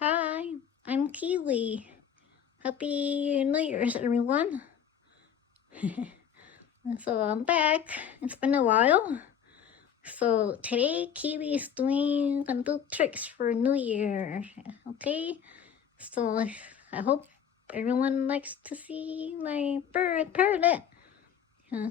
Hi, I'm Keely. Happy New Year's, everyone. So I'm back. It's been a while. So today, Keely is gonna do tricks for New Year. Okay? So I hope everyone likes to see my bird, Parrotlet.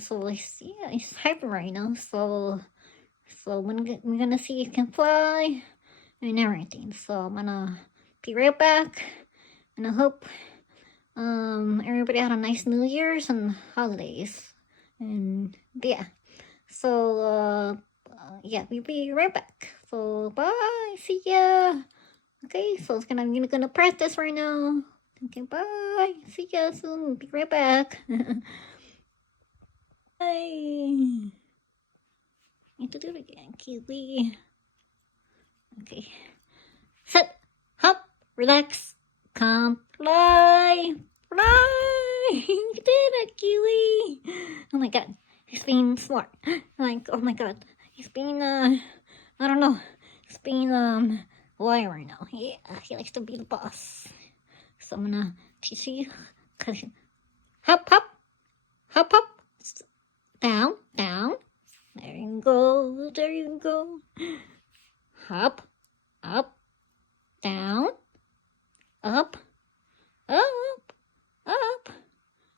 So yeah, he's hyper right now. So we're gonna see if he can fly and everything. So I'm gonna be right back, and I hope everybody had a nice New Year's and holidays, and yeah. So yeah, we'll be right back. So bye, see ya. Okay, so I'm gonna practice right now. Okay, bye. See ya soon. Be right back. Bye. Need to do it again, Kiwi. Okay. Set, hop, relax, come, fly, fly. You did it, Kiwi. Oh my god, he's being smart. Like, oh my god, he's being, I don't know, he's being, why right now. Yeah, he likes to be the boss. So I'm gonna teach you, hop, hop, hop, hop, down, down. There you go, there you go. Hop, up, down, up, up, up.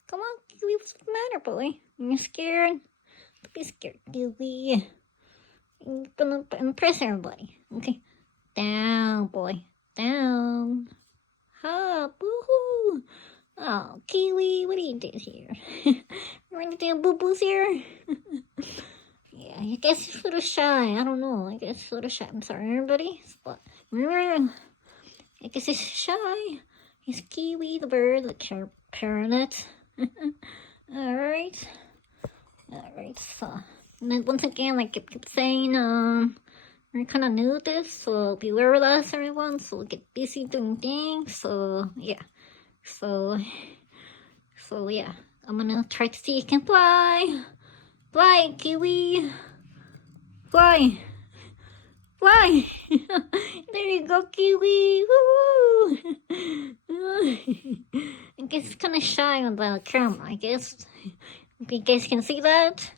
Come on, Kiwi, what's the matter, boy? You're scared? Don't be scared, Kiwi. You're gonna impress everybody. Okay, down, boy, down. Hop, woohoo! Oh, Kiwi, what do you do here? You want to do boo-boos here? Yeah, I guess he's a little shy. I don't know. I guess he's a little shy. I'm sorry, everybody. But remember, I guess he's shy. He's Kiwi the bird, the parrotlet. Alright. Alright, so and then once again, like I keep saying, we're kinda new at this, so beware with us, everyone. So we'll get busy doing things. So yeah. So yeah. I'm gonna try to see if you can fly. Fly, Kiwi. Fly. Fly! There you go, Kiwi! Woo! I guess it's kind of shy on the camera, I guess. If you guys can see that.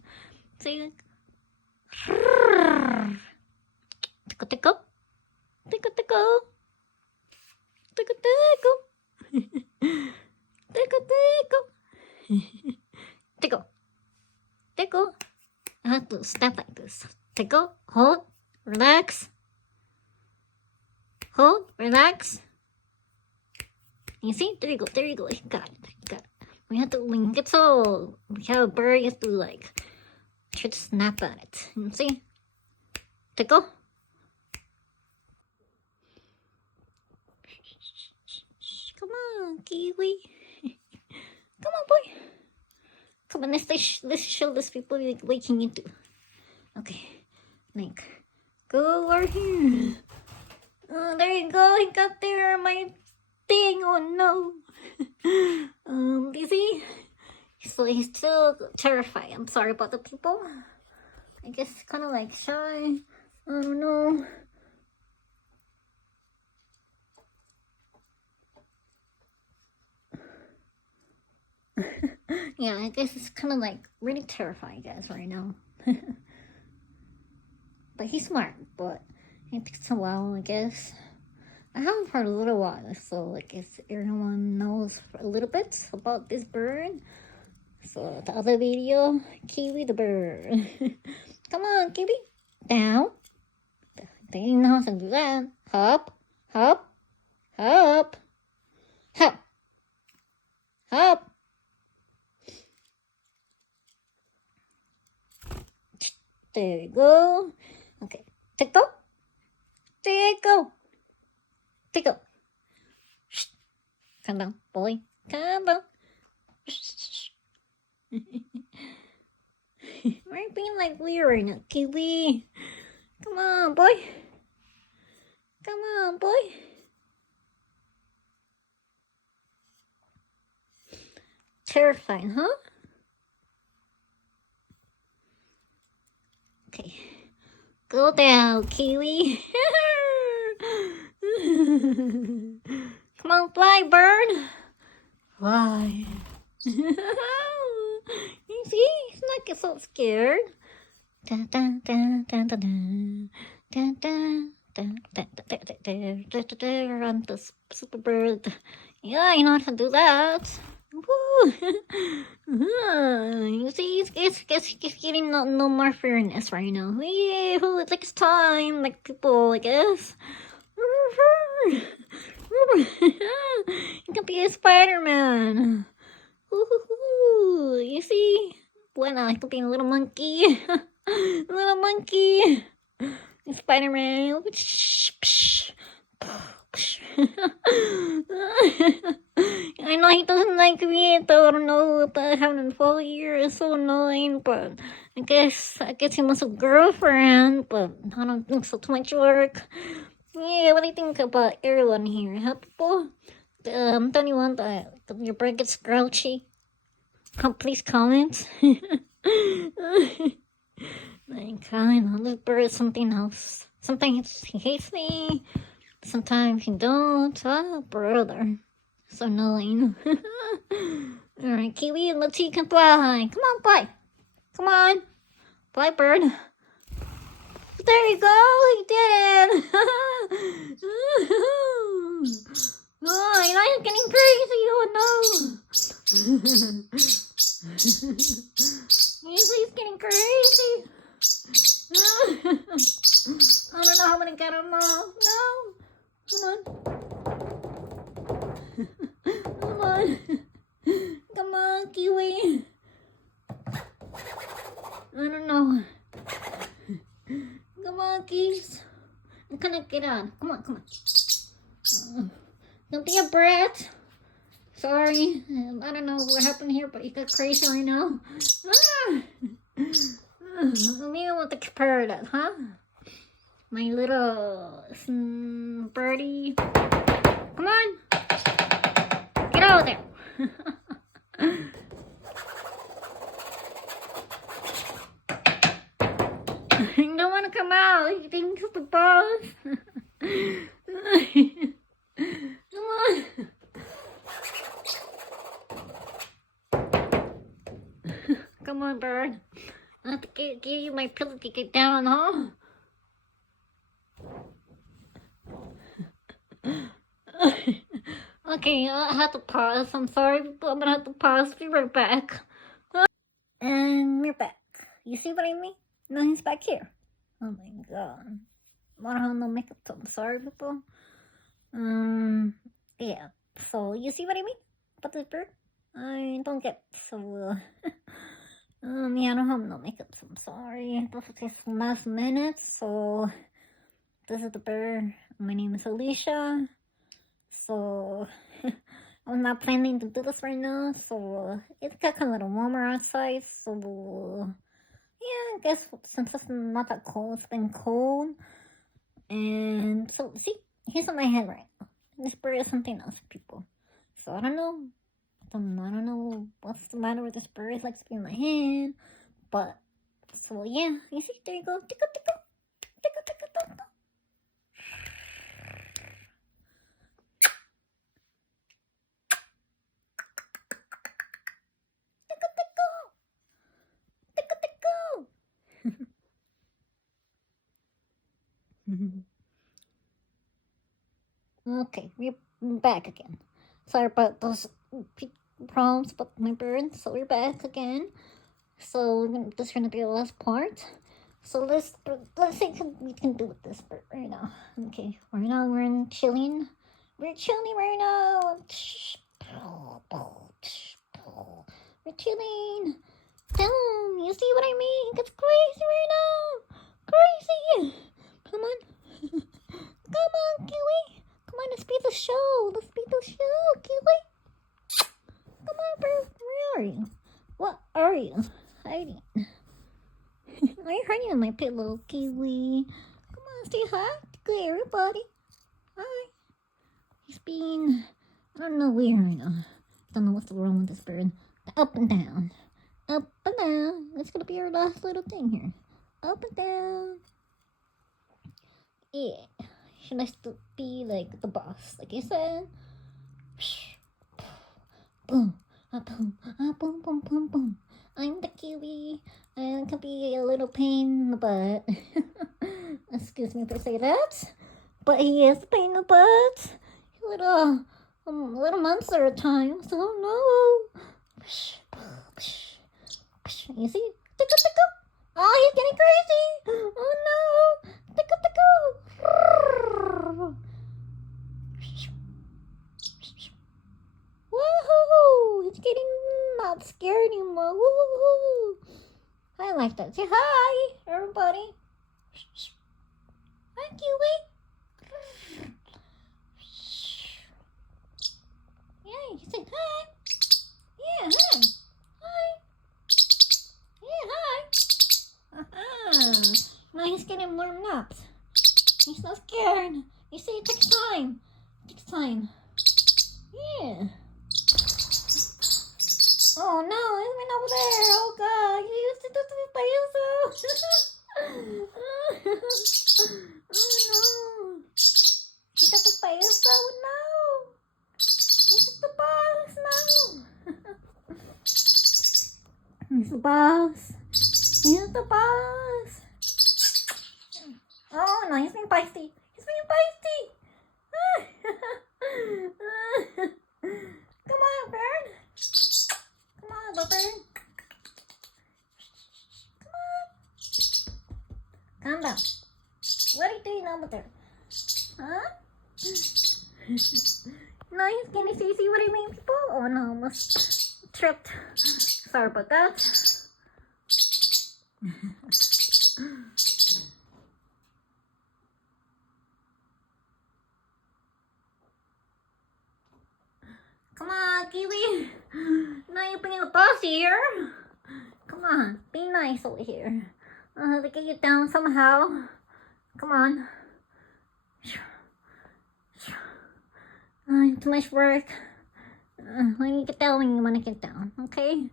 See? Tickle, tickle. Tickle, tickle. Tickle, tickle. Tickle, tickle. Tickle. Tickle. I have to step like this. Tickle, hold, relax. Hold, relax. You see? There you go, there you go. You got it, you got it. We have to, when it gets so, we have a bird, you have to like, try to snap at it. You see? Tickle. Come on, Kiwi. Come on, boy. Come on, let's show these people like, what can you do. Okay, like, go over here. Oh, there you go. He got there, my thing. Oh no. You see? So he's still terrified. I'm sorry about the people. I guess kind of like shy. I don't know. Yeah, I guess it's kind of like really terrifying, guys, right now. But he's smart, but it takes a while, I guess. I haven't for a little while, so I guess everyone knows a little bit about this bird. So the other video, Kiwi the bird. Come on, Kiwi. Down. They didn't know how to do that. Hop, hop, hop, hop, hop. There you go. Okay, tickle, tickle, tickle. Shh. Calm down, boy. Calm down. We're being like weird right now, Kiwi. Come on, boy. Come on, boy. Terrifying, huh? Okay. Go down, Kiwi. Come on, fly, bird. Fly. You see? He's not get so scared. Dun, dun, dun, dun, dun, dun. Dun, dun, dun, dun, dun, dun, dun. I'm the super bird. Yeah, you know how to do that. Woo. You see, it's getting no more fairness right now. Yeah, it's like it's time, like people, I guess. You can be a Spider-Man. You see? Why not? I could be a little monkey. Little monkey. Spider-Man. I know he doesn't like me, though. I don't know, but having a full year is so annoying. But I guess he wants a girlfriend, but I don't think so. Too much work. Yeah, what do you think about everyone here? Huh, people? Don't you want that your bird gets grouchy? Please comment. Like, I know, this bird is something else. Sometimes he hates me. Sometimes he don't. Oh, brother. So annoying. Alright, Kiwi, let's see you can fly. Come on, fly. Come on. Fly, bird. There you go. He did it. Oh, you know, he's getting crazy. Oh, no. He's getting crazy. I don't know how I'm gonna get him off. No. Come on. Come on. Come on, Kiwi. I don't know. Come on, geese. I'm gonna get on. Come on, come on. Don't be a brat. Sorry. I don't know what happened here, but you got crazy right now. Me with the parrotlet, huh? My little birdie. Come on. Get out of there. You don't want to come out. You think it's the boss. Come on. Come on, bird. I have to give you my pillow to get down, huh? Okay, I have to pause. I'm sorry, but I'm gonna have to pause. Be right back. And we're back. You see what I mean? No, he's back here. Oh my god. I don't have no makeup, so I'm sorry, people. Yeah. So, you see what I mean? About this bird? I don't get so, yeah, I don't have no makeup, so I'm sorry. This is just last minute, so this is the bird. My name is Alicia. So, I'm not planning to do this right now, so it's got kind of a little warmer outside, so yeah, I guess since it's not that cold, it's been cold. And so, see, he's on my head right now. This bird is something else, people. So, I don't know. I don't know what's the matter with this bird. It likes to be in my hand. But, so yeah, you see, there you go. Tickle, tickle. Tickle, tickle, tickle. Okay, we're back again. Sorry about those problems with my bird. So we're back again. So this is gonna be the last part. So let's see what we can do with this bird right now. Okay, right now we're chilling. We're chilling right now. We're chilling. Down. You see what I mean? It's crazy right now. Crazy. Come on. Come on, Kiwi. Come on, let's be the show. Let's be the show, Kiwi. Come on, bird. Where are you? What are you hiding? Are you hiding on my pillow, Kiwi? Come on, say hi to everybody. Hi. He's being, I don't know where right now. I don't know what's wrong with this bird. Up and down. Up and down. That's gonna be our last little thing here. Up and down. Yeah. She likes to be like the boss, like I said. Boom, boom, boom, boom, boom, boom. I'm the kiwi. I can be a little pain in the butt. Excuse me if I say that, but he is a pain in the butt. Little monster at times. Oh no! You see? Tickle, tickle. Oh, he's getting crazy. Oh no! Tickle, tickle. Woohoo! It's getting not scared anymore. Woohoo! I like that. Say hi, everybody. Hi, Kiwi. Yeah, you say hi. Yeah, hi. Hi. Yeah, hi. Now he's getting warmed up. He's not scared. You see, it takes time. It takes time. Yeah. Oh no, he's been over there. Oh god, he used to do this by himself. Oh no. He got this by himself. No. This is the boss now. He's the boss. He's the boss. Oh no, he's being feisty. He's being feisty. Come on, bird. Come on, little bird. Come on. Calm down. What are you doing over there? Huh? No, he's getting CC. What do you mean, people? Oh no, almost tripped. Sorry about that. Come on, Kiwi. Now you're being a bossy here. Come on, be nice over here. I'll have to get you down somehow. Come on. Too much work. When you get down when you want to get down, okay?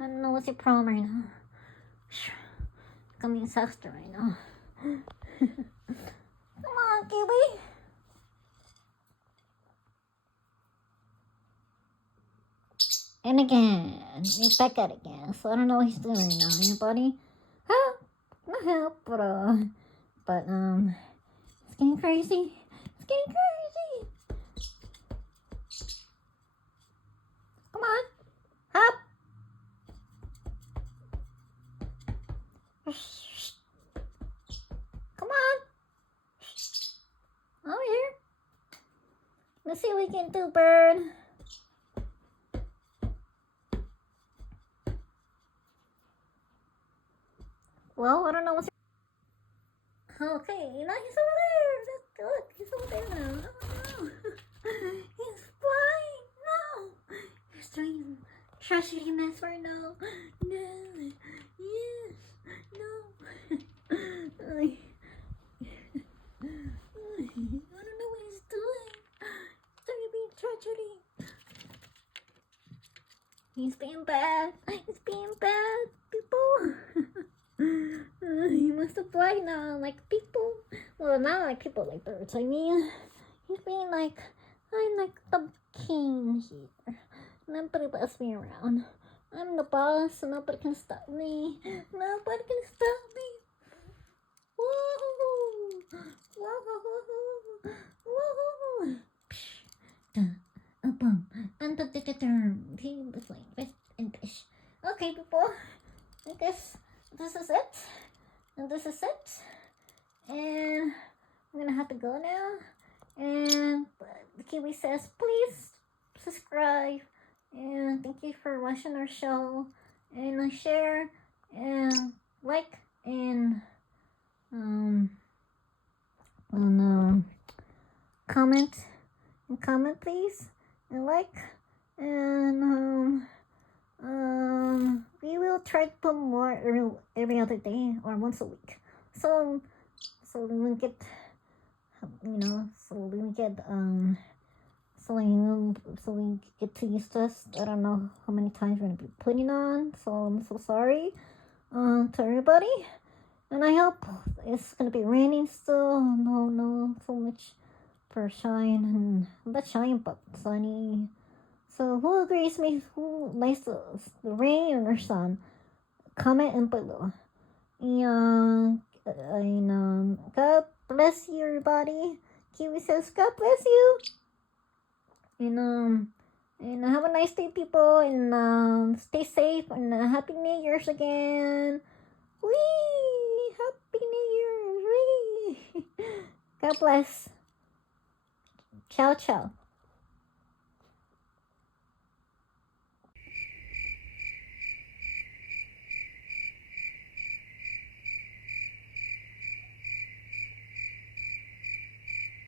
I don't know what's your problem right now. I'm exhausted right now. Come on, Kiwi. And again, you're back at it again. So I don't know what he's doing right now. Anybody? Help! Not help, but it's getting crazy. It's getting crazy. Come on, hop. Come on. Over here. Let's see what we can do, bird. Well, I don't know what's... Okay, you know, he's over there. That's good. He's over there now. Oh, no. He's flying. No. He's doing tragedy mess right now. No. Yes. No. I don't know what he's doing. It's going to be tragedy. He's being bad. He's being bad, people. He wants to fly now like people. Well, not like people, like birds. I mean, he's being like, I'm like the king here. Nobody boss me around. I'm the boss, and nobody can stop me. Nobody can stop me. Whoa! Whoa! Whoa! Boom! And the term. He was like best and fish. Okay, people. I guess this is it. And this is it. And I'm gonna have to go now. And the Kiwi says, please subscribe. And thank you for watching our show. And share and like and comment and comment please and like and we will try to put more every other day or once a week. So we get, so we get to use this. I don't know how many times we're gonna be putting on. So I'm so sorry to everybody. And I hope it's gonna be raining still. No, so many much for Shine and not Shine but Sunny. So who agrees me? Who likes the rain or sun? Comment in below. And God bless you, everybody. Kiwi says God bless you. And have a nice day, people. And stay safe. And Happy New Year's again. Whee! Happy New Year's. Whee! God bless. Ciao, ciao.